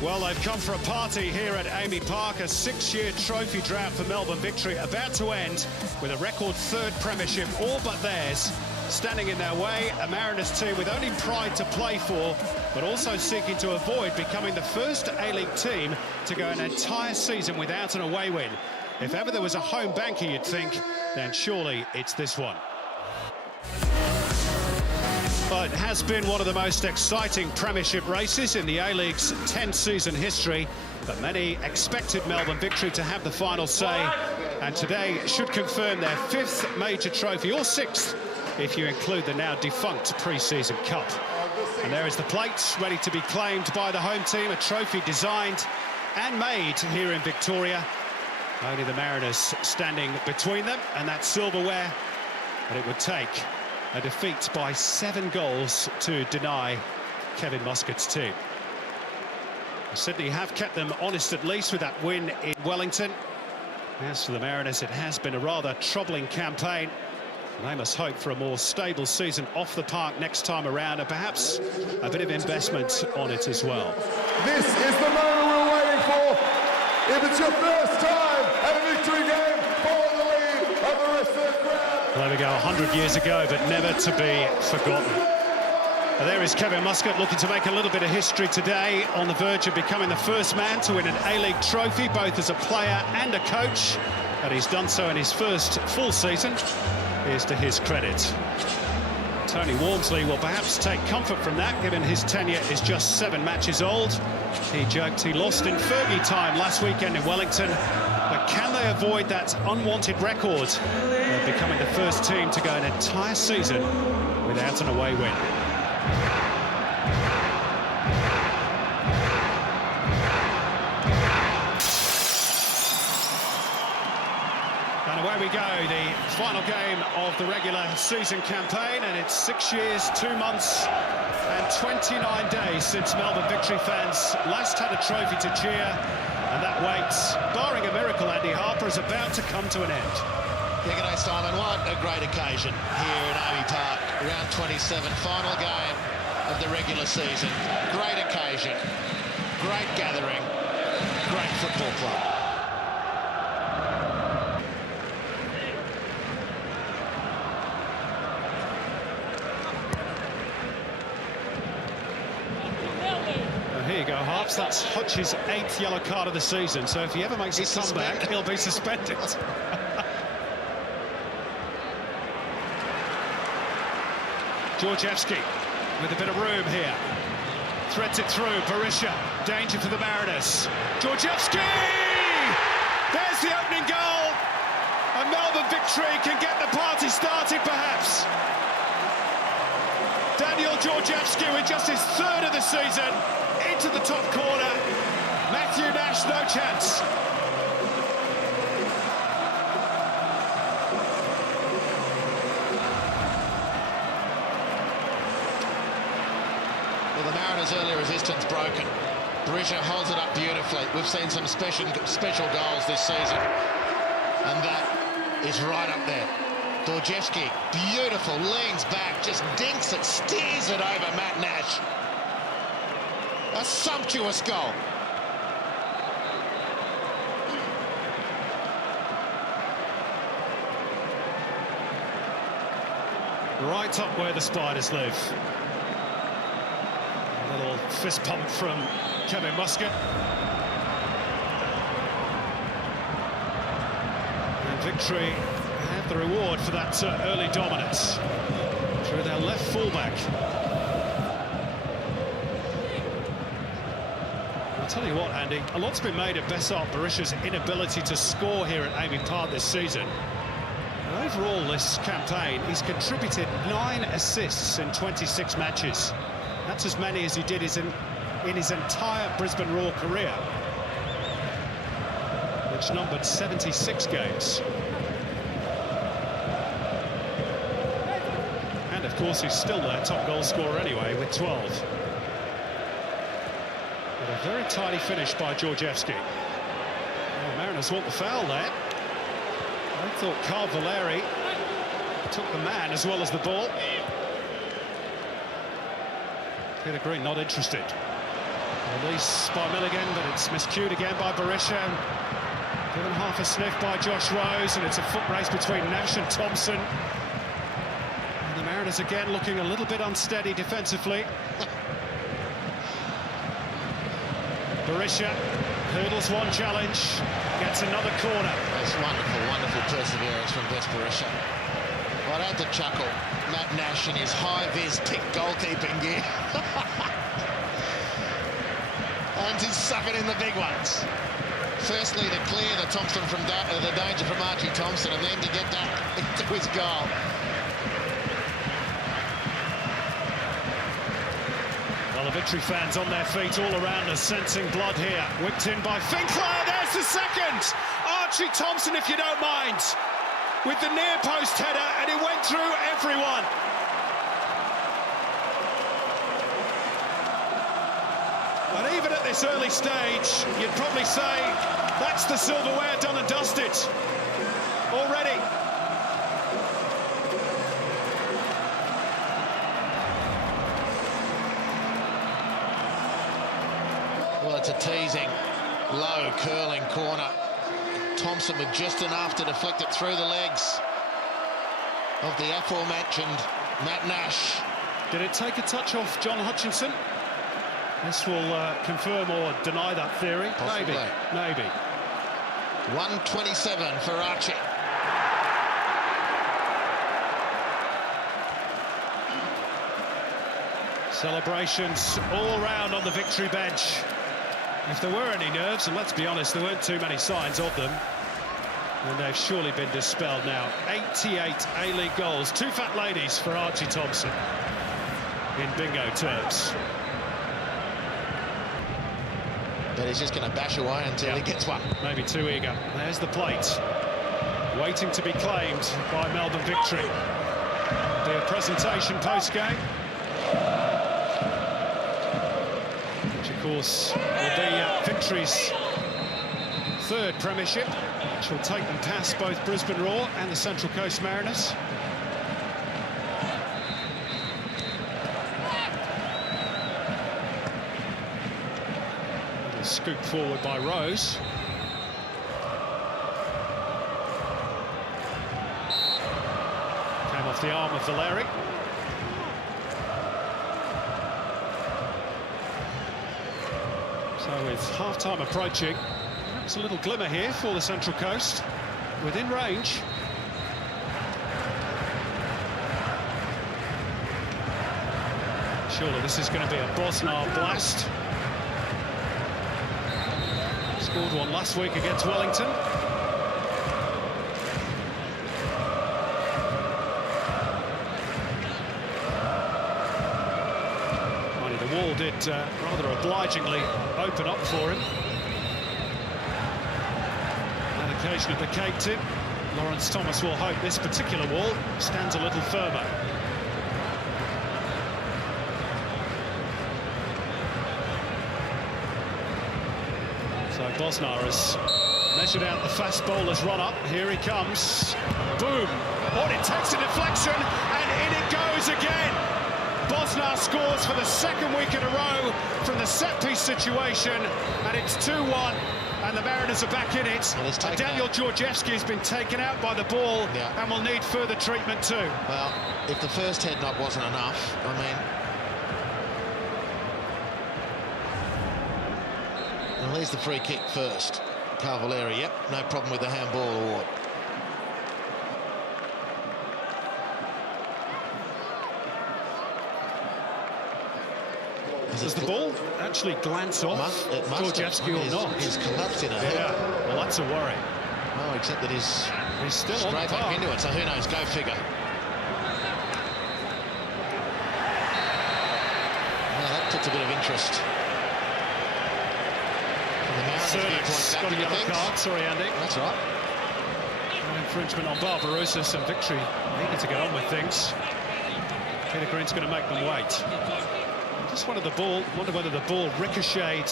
Well, they've come for a party here at Amy Park, a 6-year trophy drought for Melbourne Victory about to end with a record third premiership, all but theirs. Standing in their way, a Mariners team with only pride to play for, but also seeking to avoid becoming the first A-League team to go an entire season without an away win. If ever there was a home banker, you'd think, then surely it's this one. Well, it has been one of the most exciting premiership races in the A-League's 10-season history, but many expected Melbourne Victory to have the final say, and today should confirm their 5th major trophy, or 6th, if you include the now defunct pre-season cup. And there is the plate, ready to be claimed by the home team, a trophy designed and made here in Victoria. Only the Mariners standing between them and that silverware, but it would take a defeat by 7 goals to deny Kevin Muscat's team. Sydney have kept them honest, at least with that win in Wellington. As for the Mariners, it has been a rather troubling campaign. They must hope for a more stable season off the park next time around, and perhaps a bit of investment on it as well. This is the moment we're waiting for. If it's your first time at a victory game, follow the lead of the rest of the crowd. There we go, 100 years ago, but never to be forgotten. And there is Kevin Muscat looking to make a little bit of history today, on the verge of becoming the first man to win an A-League trophy, both as a player and a coach. And he's done so in his first full season. Here's to his credit. Tony Walmsley will perhaps take comfort from that, given his tenure is just 7 matches old. He joked he lost in Fergie time last weekend in Wellington, but can they avoid that unwanted record of becoming the first team to go an entire season without an away win? And away we go, the final game of the regular season campaign, and it's 6 years, 2 months and 29 days since Melbourne Victory fans last had a trophy to cheer, and that wait, barring a miracle, Andy Harper, is about to come to an end. Yeah, g'day, Simon. What a great occasion here at Amy Park. Round 27, final game of the regular season. Great occasion, great gathering, great football club. Here you go, Harps. That's Hutch's 8th yellow card of the season, so if he ever makes a comeback, he'll be suspended. Georgievski with a bit of room here. Threads it through, Berisha. Danger for the Mariners. Georgievski! There's the opening goal! And Melbourne Victory can get the party started, perhaps. Daniel Georgievski with just his 3rd of the season. Into the top corner. Matthew Nash, no chance. Well, the Mariners' early resistance broken. Berisha holds it up beautifully. We've seen some special goals this season, and that is right up there. Georgievski, beautiful, leans back, just dinks it, steers it over Matt Nash. A sumptuous goal. Right up where the Spiders live. A little fist pump from Kevin Muscat. And Victory have the reward for that early dominance through their left fullback. I'll tell you what, Andy, a lot's been made of Besart Berisha's inability to score here at Amy Park this season. And overall, this campaign, he's contributed 9 assists in 26 matches. That's as many as he did in his entire Brisbane Roar career, which numbered 76 games. And of course, he's still their top goal scorer anyway, with 12. But a very tidy finish by Georgievski. Oh, Mariners want the foul there. I thought Carl Valeri took the man as well as the ball. Peter Green not interested. Release by Milligan, but it's miscued again by Berisha. Given half a sniff by Josh Rose, and it's a foot race between Nash and Thompson. And the Mariners again looking a little bit unsteady defensively. Berisha hurdles one challenge, gets another corner. That's wonderful, wonderful perseverance from Best Berisha. Well, I had to chuckle. Matt Nash in his high-vis tick goalkeeping gear. And he's sucking in the big ones. Firstly, to clear the Thompson from the danger from Archie Thompson, and then to get that into his goal. Well, the Victory fans on their feet all around us, sensing blood here. Whipped in by Finkler, there's the second! Archie Thompson, if you don't mind, with the near post header, and it went through everyone. And even at this early stage, you'd probably say that's the silverware done and dusted already. Well, it's a teasing, low, curling corner. Thompson with just enough to deflect it through the legs of the aforementioned Matt Nash. Did it take a touch off John Hutchinson? This will confirm or deny that theory. Possibly. Maybe. 127 for Archie. Celebrations all round on the Victory bench. If there were any nerves, and let's be honest, there weren't too many signs of them, and they've surely been dispelled now. 88 A-League goals, 2 fat ladies for Archie Thompson in bingo terms. But he's just going to bash away until he gets one. Maybe too eager. There's the plate, waiting to be claimed by Melbourne Victory. Do a presentation post-game, which of course will be Victory's 3rd premiership, which will take them past both Brisbane Roar and the Central Coast Mariners. Scoop forward by Rose. Came off the arm of Valeri. So with half-time approaching, perhaps a little glimmer here for the Central Coast. Within range. Surely this is going to be a Bosnar blast. Scored one last week against Wellington. Only the wall did rather obligingly open up for him. On occasion of the Cape tip, Lawrence Thomas will hope this particular wall stands a little firmer. So Bosnar has measured out the fast bowler's run-up. Here he comes. Boom! What it takes a deflection, and in it goes again. Bosnar scores for the 2nd week in a row from the set-piece situation, and it's 2-1, and the Mariners are back in it. Well, Daniel Georgievski has been taken out by the ball, and will need further treatment too. Well, if the first head knock wasn't enough, I mean... And there's the free kick first. Cavalieri, yep, no problem with the handball award. Does the ball actually glance off Georgievski or not? He's collapsed in a head. Yeah, well, that's a worry. No, except that he's still straight back into it, so who knows, go figure. Now that puts a bit of interest. Got a yellow card, sorry Andy. That's right. An infringement on Barbarouses, and Victory eager to get on with things. Peter Green's going to make them wait. Just wonder whether the ball ricocheted,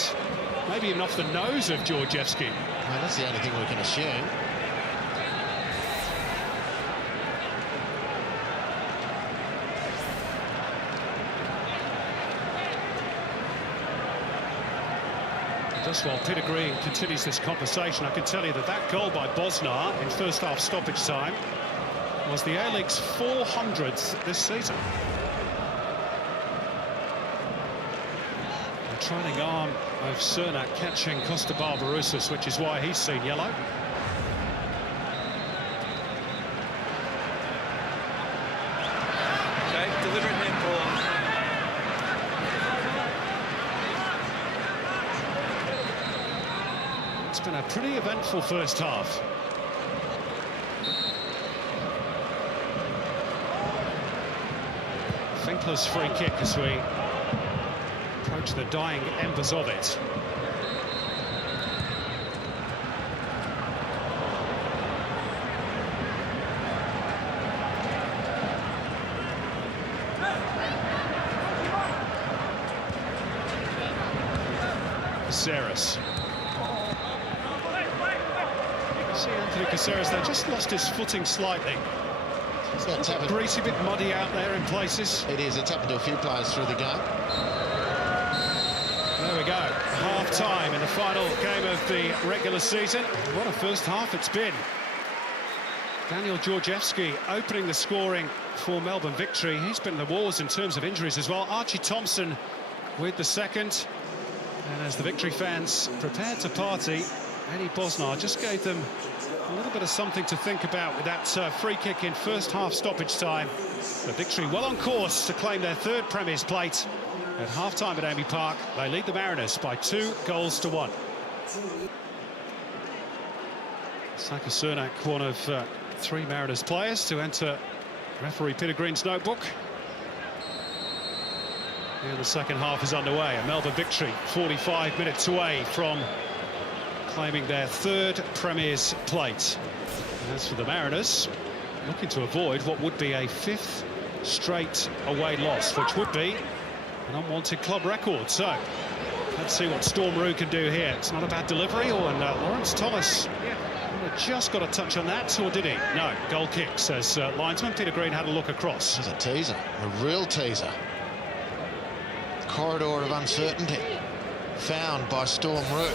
maybe even off the nose of Georgievski. Well, that's the only thing we can assume. Just while Peter Green continues this conversation, I can tell you that that goal by Bosnar in first half stoppage time was the A-League's 400th this season. The trailing arm of Cernak catching Costa Barbarouses, which is why he's seen yellow. Okay, deliberate handball. It's been a pretty eventful first half. Finkler's free kick as we approach the dying embers of it. Caceres. See Anthony Caceres there, just lost his footing slightly. It's a greasy bit muddy out there in places. It is. It's happened to a few players through the game. There we go. Half-time in the final game of the regular season. What a first half it's been. Daniel Georgievski opening the scoring for Melbourne Victory. He's been in the wars in terms of injuries as well. Archie Thompson with the second. And as the Victory fans prepared to party, Eddie Bosnar just gave them a little bit of something to think about with that free kick in first half stoppage time. The Victory well on course to claim their third Premier's plate. At half-time at Amy Park, they lead the Mariners by 2-1. Saka Cernak, one of 3 Mariners players to enter referee Peter Green's notebook. And the second half is underway. A Melbourne Victory 45 minutes away from claiming their third Premier's plate. As for the Mariners, looking to avoid what would be a 5th straight away loss, which would be an unwanted club record. So let's see what Storm Roux can do here. It's not a bad delivery, and Lawrence Thomas just got a touch on that, or did he? No, goal kick, says linesman. Peter Green had a look across. This is a teaser, a real teaser. Corridor of uncertainty found by Storm Roux.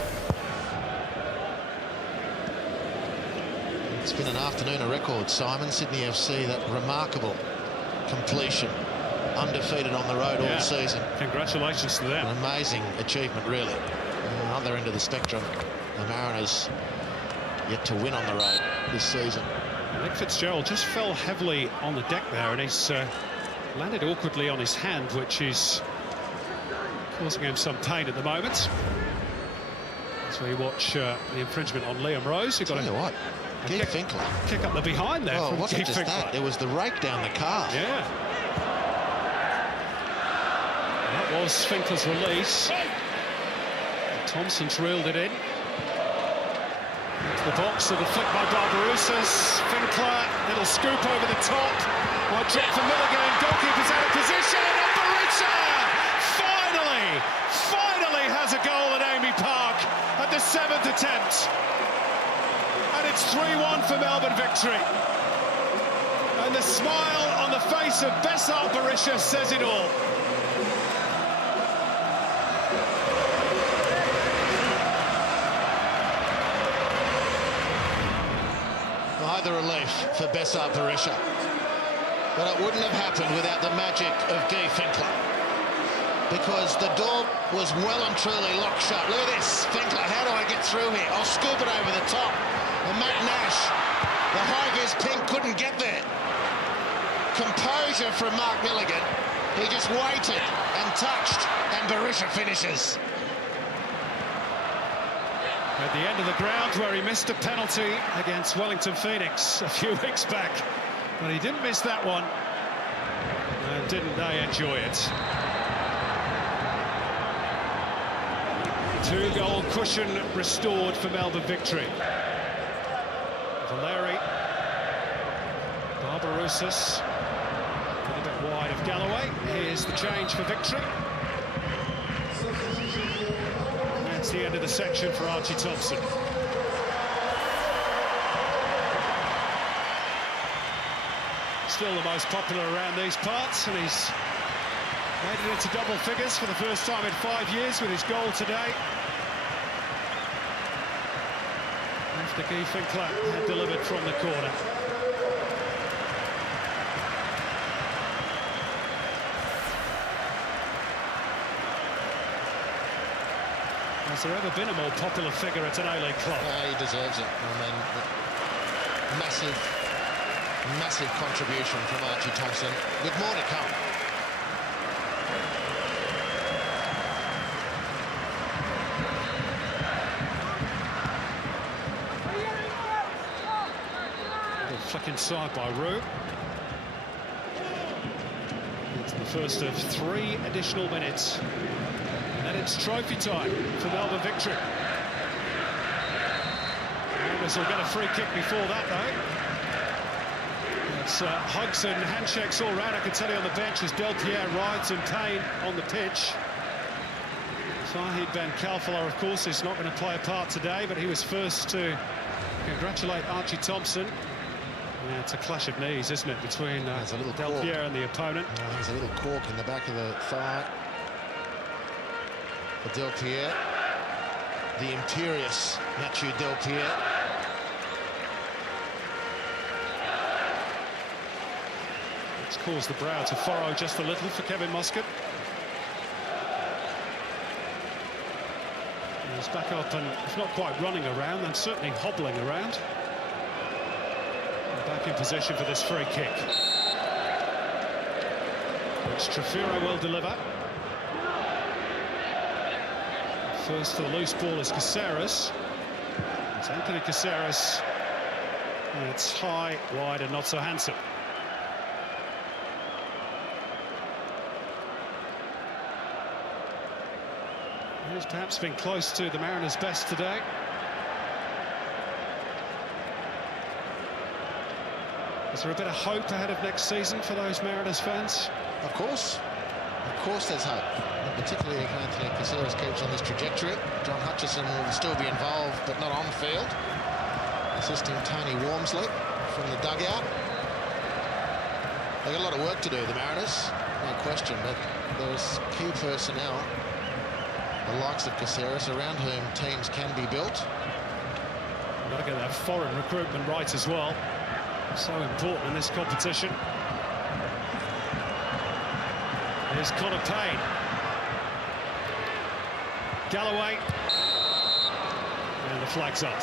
It's been an afternoon of records, Simon. Sydney FC, that remarkable completion, undefeated on the road all season. Congratulations to them. An amazing achievement, really. On the other end of the spectrum, the Mariners yet to win on the road this season. Nick Fitzgerald just fell heavily on the deck there, and he's landed awkwardly on his hand, which is causing him some pain at the moment. So we watch the infringement on Liam Rose. He got a kick Finkler. Kick up the behind there. Oh, from wasn't just Finkler. that, it was the rake down the calf. Yeah. That was Finkler's release. Thompson's reeled it in. Into the box, little flick by Barbarouses. Finkler, little scoop over the top. Well, drop for Milligan. Goalkeeper's out of position. And Barisha finally has a goal at Amy Park at the 7th attempt. And it's 3-1 for Melbourne Victory. And the smile on the face of Besart Barisha says it all. Either relief for Besart Barisha. But it wouldn't have happened without the magic of Guy Finkler. Because the door was well and truly locked shut. Look at this. Finkler, how do I get through here? I'll scoop it over the top. And Matt Nash, the high-vis pink, couldn't get there. Composure from Mark Milligan. He just waited and touched, and Barisha finishes. At the end of the ground where he missed a penalty against Wellington Phoenix a few weeks back. But he didn't miss that one. And didn't they enjoy it? 2-goal cushion restored for Melbourne Victory. Valeri, Barbarouses, a little bit wide of Galloway. Here's the change for Victory. That's the end of the section for Archie Thompson. Still the most popular around these parts, and he's made it into double figures for the first time in 5 years with his goal today. After Guy Finkler had delivered from the corner. Has there ever been a more popular figure at an A-League club? He deserves it. I mean, massive contribution from Archie Thompson, with more to come. Flick inside by Roux. It's the first of 3 additional minutes. And it's trophy time for Melbourne Victory. Mariners will get a free kick before that, though. It's hugs and handshakes all round, I can tell you, on the bench as Del Pierre rides in pain on the pitch. Fahid Ben Khalfallah, of course, is not going to play a part today, but he was first to congratulate Archie Thompson. Yeah, it's a clash of knees, isn't it, between Del Pierre and the opponent. There's a little cork in the back of the thigh for Del Pierre. The imperious Mathieu Del Pierre. It's caused the brow to furrow just a little for Kevin Muscat. He's back up and, if not quite running around, then certainly hobbling around. Back in position for this free kick, which Trafiro will deliver. First to the loose ball is Caceres. It's Anthony Caceres. And it's high, wide, and not so handsome. He's perhaps been close to the Mariners' best today. Is there a bit of hope ahead of next season for those Mariners fans? Of course there's hope, and particularly if Anthony Caceres keeps on this trajectory. John Hutchison will still be involved, but not on field, assisting Tony Wormsley from the dugout. They've got a lot of work to do, the Mariners, no question, but there's key personnel, the likes of Caceres, around whom teams can be built. Got to get that foreign recruitment right as well. So important in this competition. Here's Connor Payne. Galloway. And the flag's up.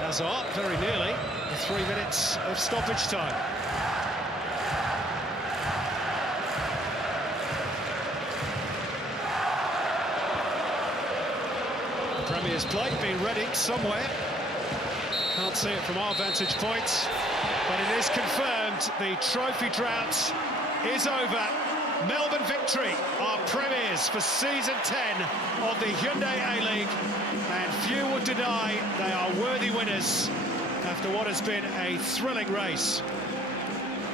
Hazard, very nearly, 3 minutes of stoppage time. The Premier's plate being readied somewhere. Can't see it from our vantage point, but it is confirmed the trophy drought is over. Melbourne Victory are premiers for season 10 of the Hyundai A-League, and few would deny they are worthy winners after what has been a thrilling race.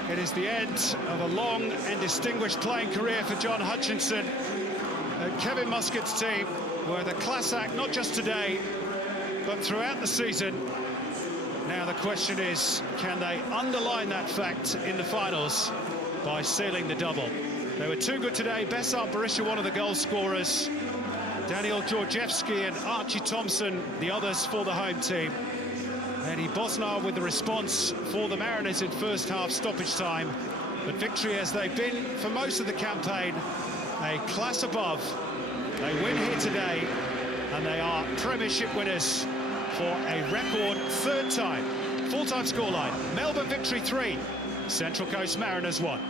It is the end of a long and distinguished playing career for John Hutchinson. Kevin Muscat's team were the class act, not just today, but throughout the season. Now the question is, can they underline that fact in the finals by sealing the double? They were too good today. Besart Berisha, one of the goal scorers. Daniel Georgievski and Archie Thompson, the others for the home team. Eddie Bosnar with the response for the Mariners in first half stoppage time. But Victory, as they've been for most of the campaign, a class above. They win here today, and they are Premiership winners for a record 3rd time. Full-time scoreline, Melbourne Victory 3, Central Coast Mariners 1.